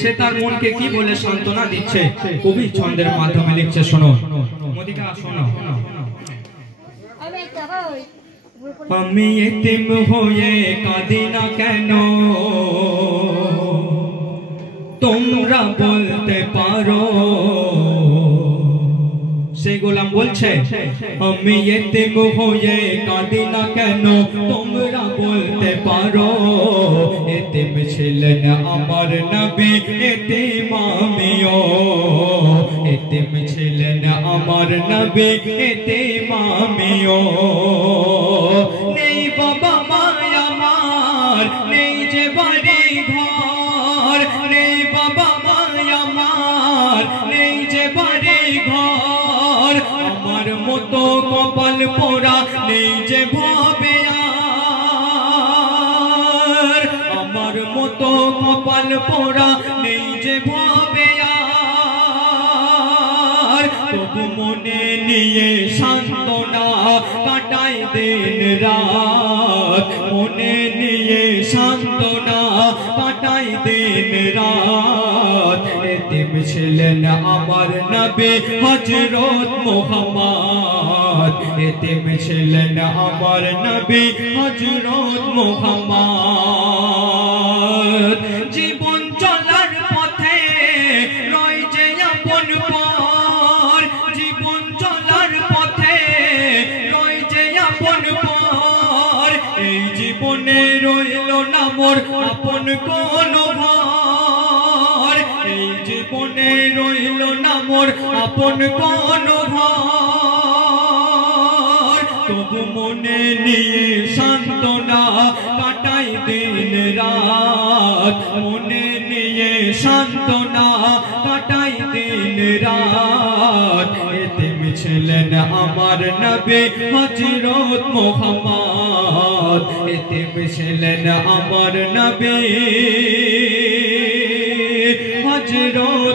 সে তার মনকে কি বলে সান্ত্বনা দিচ্ছে কবি ছন্দের মাধ্যমে লিখছে। শোনো মদিকা, শোনো। আমি এতিম হয়ে কাঁদি না কেন, তোমরা বলতে পারো। সে গোলাম বলছে আমি এতিম হয়ে কাঁদি না কেন, তোমরা বলতে পারো। এতিম ছিলেন আমার নবী, এতিম আমিও। এতিম ছিলেন আমার নবী, এতিম আমিও। নেই বাবা মায় আমার, নেই যে বাড়ি ঘর। নেই বাবা মায় আমার, নেই যে বাড়ি ঘর। আমার মতো কপাল পোড়া নেই যে ভাবে আর। আমার মতো কপাল পোড়া নেই যে ভাবে আর। তবু মনে নিয়ে সান্ত্বনা কাটাই দিন রাত। মনে নিয়ে সান্ত্বনা কাটাই দিন রাত। এতিম ছিলেন আমার নবী হযরত মুহাম্মদ। এতিম ছিলেন আমার নবী হযরত মুহাম্মদ। জীবন চলার পথে রয় যে আপন পর। জীবন চলার পথে রয় যে আপন পর। এই জীবনে রইল না মোর আপন কোন ঘর। এই জীবনে রইল না মোর আপন কোন ঘর। তবু মনে নিয়ে সান্ত্বনা কাটাই দিন রাত। মনে নিয়ে সান্ত্বনা কাটাই দিন রাত। এতিম ছিলেন আমার নবী হযরত মুহাম্মদ। এতিম ছিলেন আমার নবী হযরত